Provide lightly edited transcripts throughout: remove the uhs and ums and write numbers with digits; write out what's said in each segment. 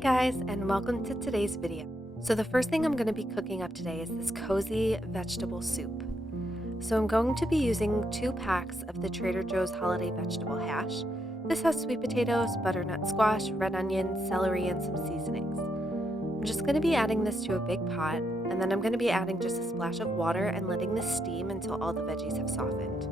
guys, and welcome to today's video. So the first thing I'm going to be cooking up today is this cozy vegetable soup. So I'm going to be using 2 packs of the Trader Joe's holiday vegetable hash. This has sweet potatoes, butternut squash, red onion, celery, and some seasonings. I'm just going to be adding this to a big pot, and then I'm going to be adding just a splash of water and letting this steam until all the veggies have softened.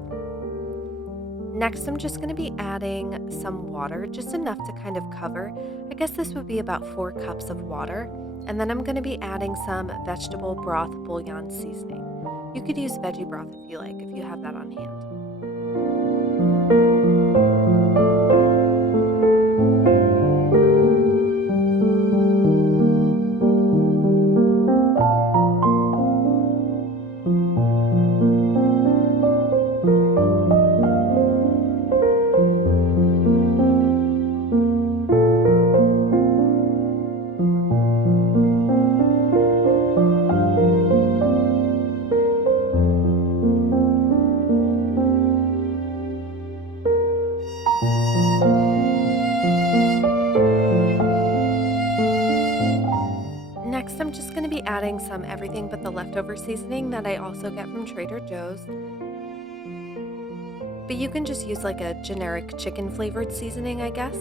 Next, I'm just going to be adding some water, just enough to kind of cover. I guess this would be about 4 cups of water. And then I'm going to be adding some vegetable broth bouillon seasoning. You could use veggie broth if you like, if you have that on hand. Next, I'm just going to be adding some everything but the leftover seasoning that I also get from Trader Joe's. But you can just use like a generic chicken flavored seasoning, I guess.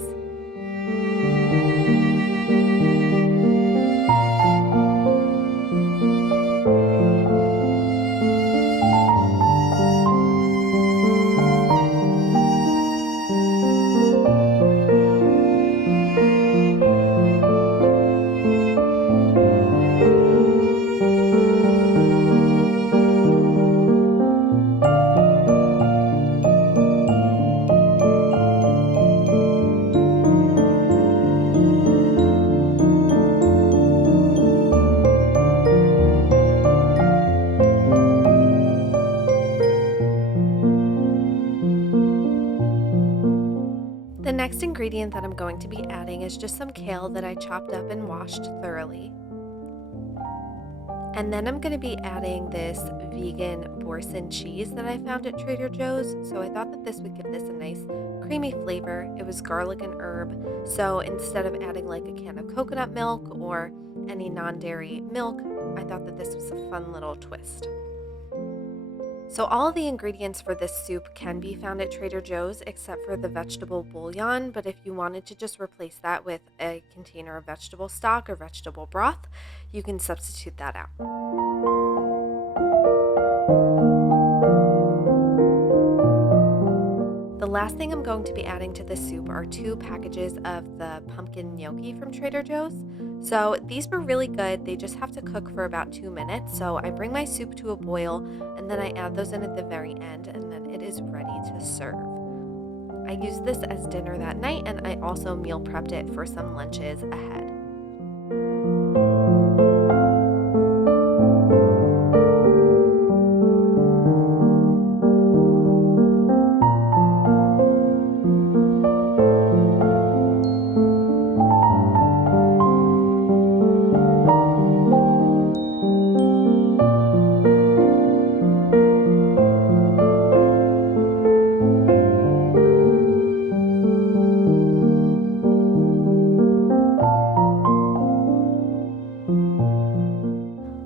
The next ingredient that I'm going to be adding is just some kale that I chopped up and washed thoroughly. And then I'm going to be adding this vegan Boursin cheese that I found at Trader Joe's. So I thought that this would give this a nice creamy flavor. It was garlic and herb. So instead of adding like a can of coconut milk or any non-dairy milk, I thought that this was a fun little twist. So all of the ingredients for this soup can be found at Trader Joe's except for the vegetable bouillon, but if you wanted to just replace that with a container of vegetable stock or vegetable broth, you can substitute that out. The last thing I'm going to be adding to this soup are 2 packages of the pumpkin gnocchi from Trader Joe's. So these were really good. They just have to cook for about 2 minutes. So I bring my soup to a boil and then I add those in at the very end and then it is ready to serve. I used this as dinner that night and I also meal prepped it for some lunches ahead.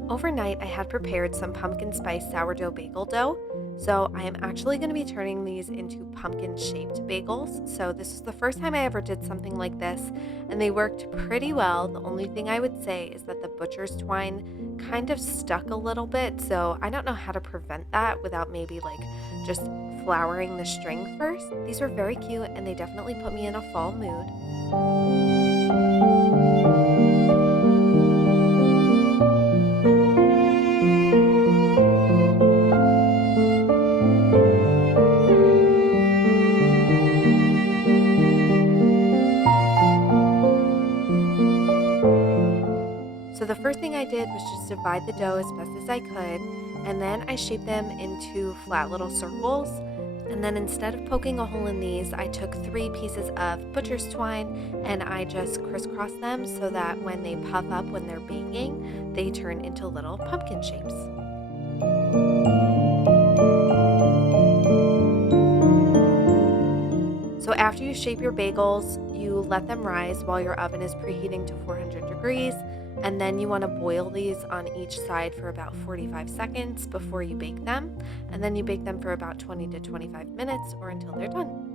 Overnight, I had prepared some pumpkin spice sourdough bagel dough, so I am actually going to be turning these into pumpkin-shaped bagels. So this is the first time I ever did something like this, and they worked pretty well. The only thing I would say is that the butcher's twine kind of stuck a little bit, so I don't know how to prevent that without maybe like just flouring the string first. These were very cute, and they definitely put me in a fall mood. So the first thing I did was just divide the dough as best as I could, and then I shaped them into flat little circles. And then instead of poking a hole in these, I took 3 pieces of butcher's twine and I just crisscrossed them so that when they puff up when they're baking, they turn into little pumpkin shapes. So after you shape your bagels, you let them rise while your oven is preheating to 400 degrees, and then you want to boil these on each side for about 45 seconds before you bake them, and then you bake them for about 20 to 25 minutes or until they're done.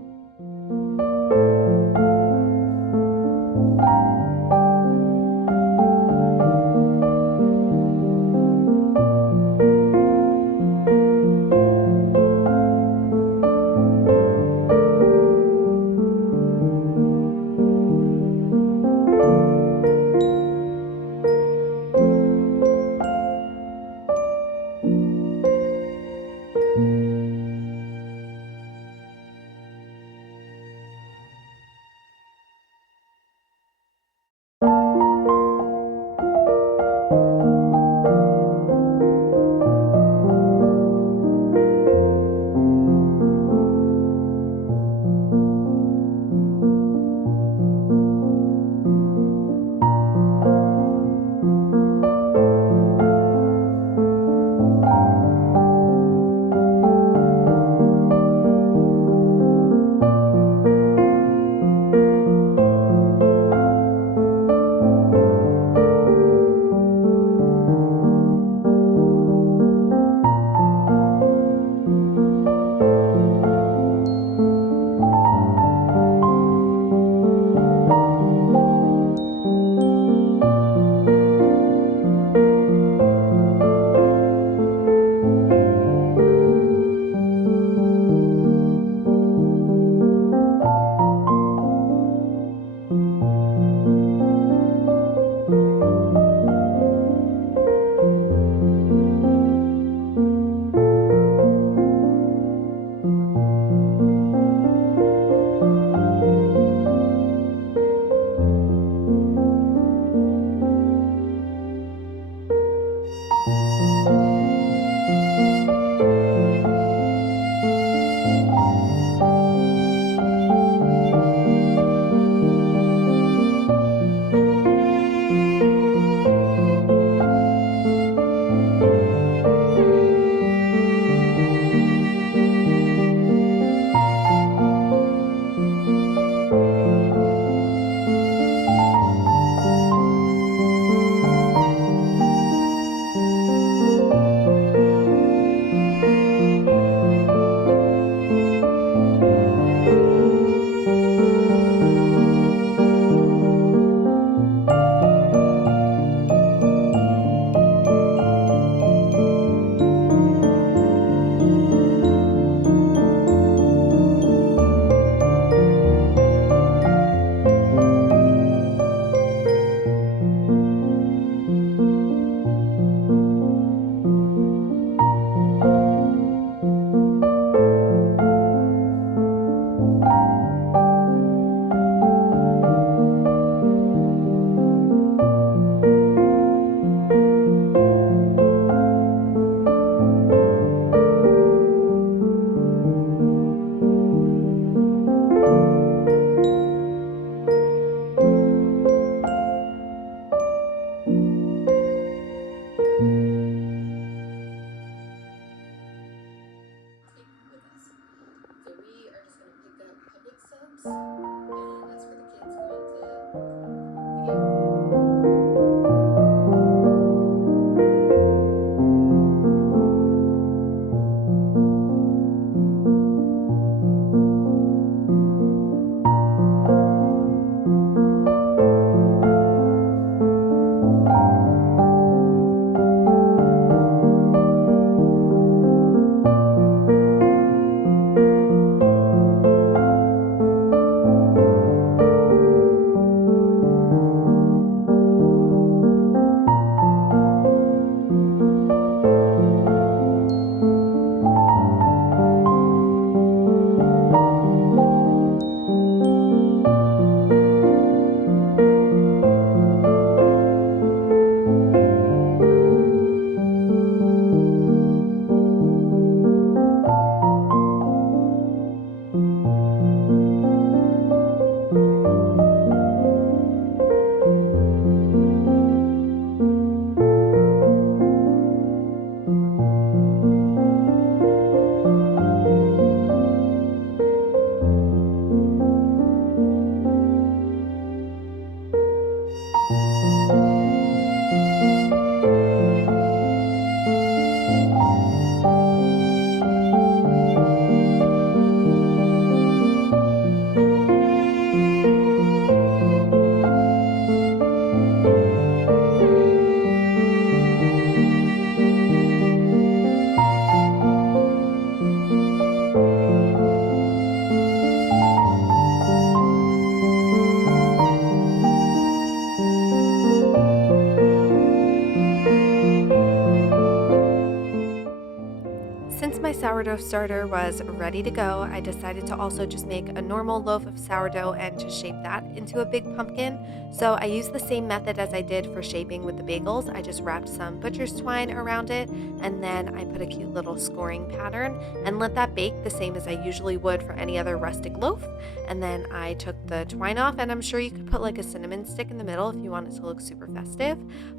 sourdough starter was ready to go, I decided to also just make a normal loaf of sourdough and just shape that into a big pumpkin. So I used the same method as I did for shaping with the bagels. I just wrapped some butcher's twine around it, and then I put a cute little scoring pattern and let that bake the same as I usually would for any other rustic loaf. And then I took the twine off, and I'm sure you could put like a cinnamon stick in the middle if you want it to look super festive.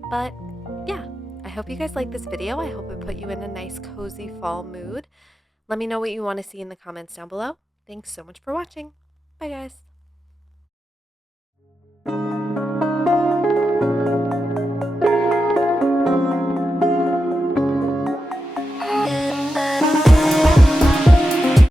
But yeah, I hope you guys like this video. I hope it put you in a nice cozy fall mood. Let me know what you want to see in the comments down below. Thanks so much for watching. Bye guys.